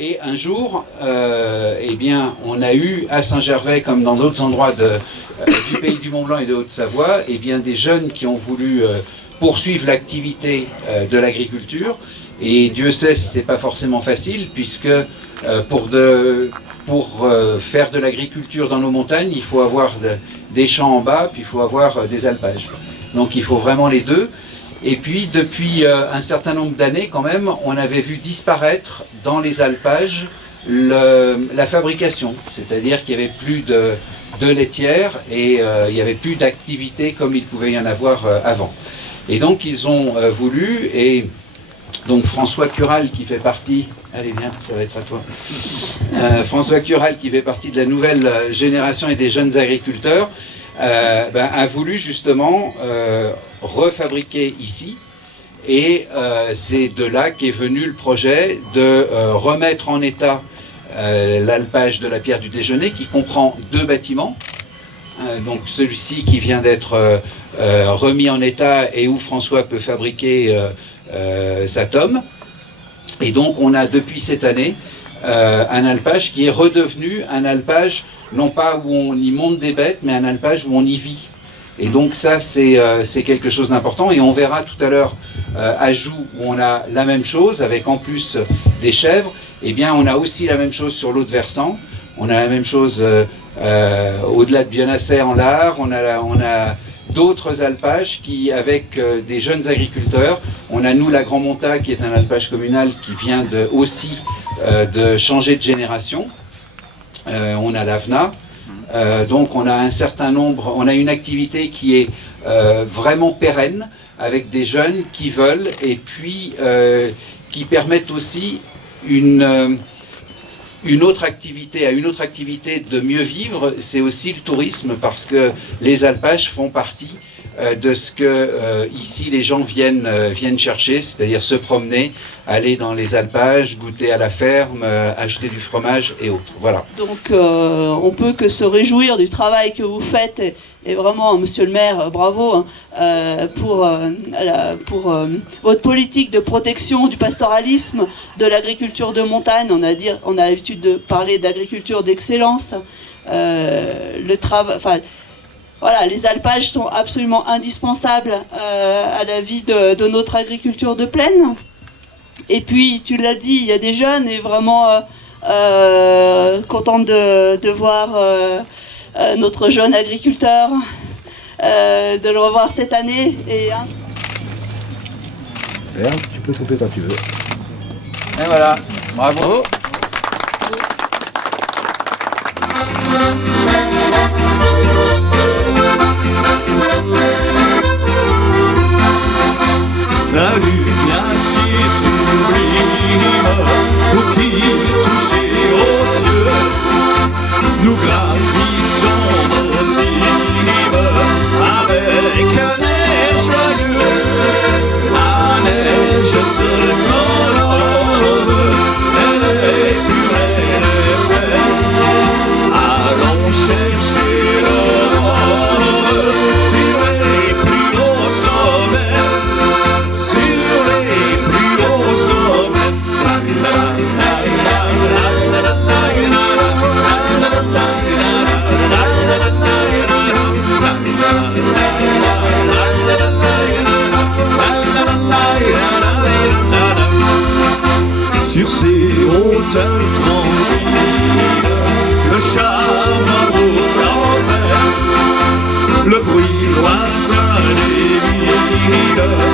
Et un jour, eh bien, on a eu à Saint-Gervais, comme dans d'autres endroits du pays du Mont-Blanc et de Haute-Savoie, eh bien, des jeunes qui ont voulu poursuivre l'activité de l'agriculture. Et Dieu sait si ce n'est pas forcément facile, puisque pour faire de l'agriculture dans nos montagnes, il faut avoir des champs en bas, puis il faut avoir des alpages. Donc il faut vraiment les deux. Et puis depuis un certain nombre d'années quand même, on avait vu disparaître dans les alpages la fabrication. C'est-à-dire qu'il n'y avait plus de laitières et il n'y avait plus d'activité comme il pouvait y en avoir avant. Et donc ils ont voulu, et donc François Cural qui fait partie, allez viens, ça va être à toi, François Cural qui fait partie de la nouvelle génération et des jeunes agriculteurs, a voulu justement refabriquer ici, et c'est de là qu'est venu le projet de remettre en état l'alpage de la Pierre du Déjeuner, qui comprend 2 bâtiments, donc celui-ci qui vient d'être remis en état et où François peut fabriquer sa tome. Et donc on a depuis cette année un alpage qui est redevenu un alpage non pas où on y monte des bêtes, mais un alpage où on y vit. Et donc ça, c'est quelque chose d'important. Et on verra tout à l'heure à Joux, où on a la même chose, avec en plus des chèvres. Eh bien, on a aussi la même chose sur l'autre versant. On a la même chose au-delà de Bionasset en Lard. On a d'autres alpages qui, avec des jeunes agriculteurs, on a nous la Grand Monta, qui est un alpage communal qui vient aussi de changer de génération. On a l'AVNA, donc on a un certain nombre, on a une activité qui est vraiment pérenne, avec des jeunes qui veulent, et puis qui permettent aussi une autre activité, à une autre activité de mieux vivre, c'est aussi le tourisme, parce que les alpages font partie de ce que ici les gens viennent chercher, c'est-à-dire se promener, aller dans les alpages, goûter à la ferme, acheter du fromage et autres. Voilà. Donc on peut que se réjouir du travail que vous faites, et vraiment, monsieur le maire, bravo pour votre politique de protection du pastoralisme, de l'agriculture de montagne. On a l'habitude de parler d'agriculture d'excellence. Voilà, les alpages sont absolument indispensables à la vie de notre agriculture de plaine. Et puis, tu l'as dit, il y a des jeunes, et vraiment contente de voir notre jeune agriculteur, de le revoir cette année. Et tu peux couper quand tu veux. Et voilà, bravo. Salut, glacier sublime, pour qui toucher aux cieux, nous gravissons nos cimes avec un air joyeux, la neige se colore, elle est pure, elle est vraie. Allons chercher l'aurore sur les plus hauts sommets. Sur ces hauteurs tranquilles, le charme aux envers, le bruit lointain des villes.